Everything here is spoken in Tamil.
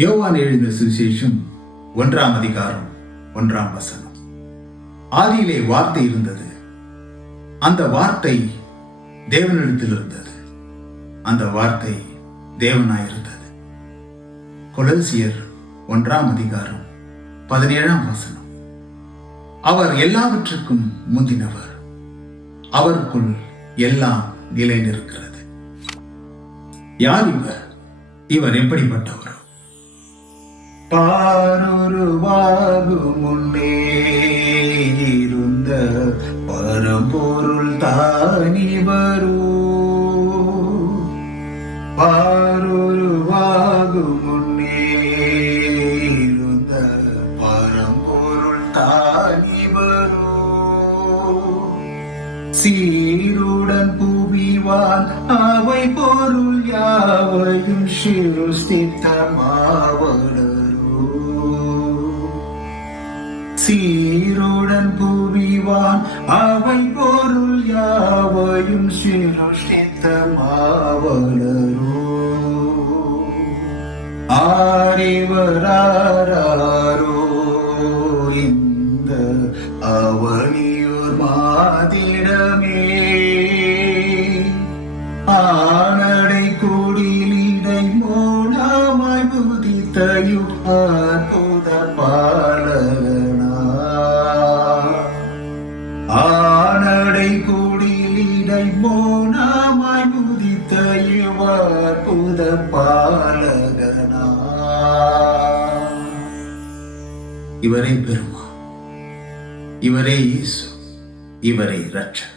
யோவான் எழுதின சுவிசேஷம் 1ஆம் அதிகாரம் 1ஆம் வசனம். ஆதியிலே வார்த்தை இருந்தது, அந்த வார்த்தை தேவனிடத்தில் இருந்தது, அந்த வார்த்தை தேவனாயிருந்தது. கொலோசியர் 1ஆம் அதிகாரம் 17ஆம் வசனம். அவர் எல்லாவற்றுக்கும் முந்தினவர், அவருக்குள் எல்லாம் நிலை நிற்கிறது. யார் இவர்? இவர் எப்படிப்பட்டவர்? பாருருவாகும் முன்னே இருந்த பரம்பொருள் தானிவரோ. பாருருவாகும் முன்னே இருந்த பரம்பொருள் தானிவரோ. சீருடன் புவிவான் அவை பொருள் யாவையும் சிருஷ்டித்தமாவலரோ. சீருடன் புவிவான் அவை பொருள் யாவையும் சிருஷ்டித்தமாவலரோ. ஆரிவராரோ இந்த அவனியோர் மாதிரமே. ஆனடை குடிலிடை மோனமாய் புதித்தையும் அற்புத பாலகனா. ஆனடை குடிலிடை மோனமாய் புதித்தையும் அற்புத பாலகனா. இவரே பெருமா, இவரே இயேசு, இவரே இரட்சகர்.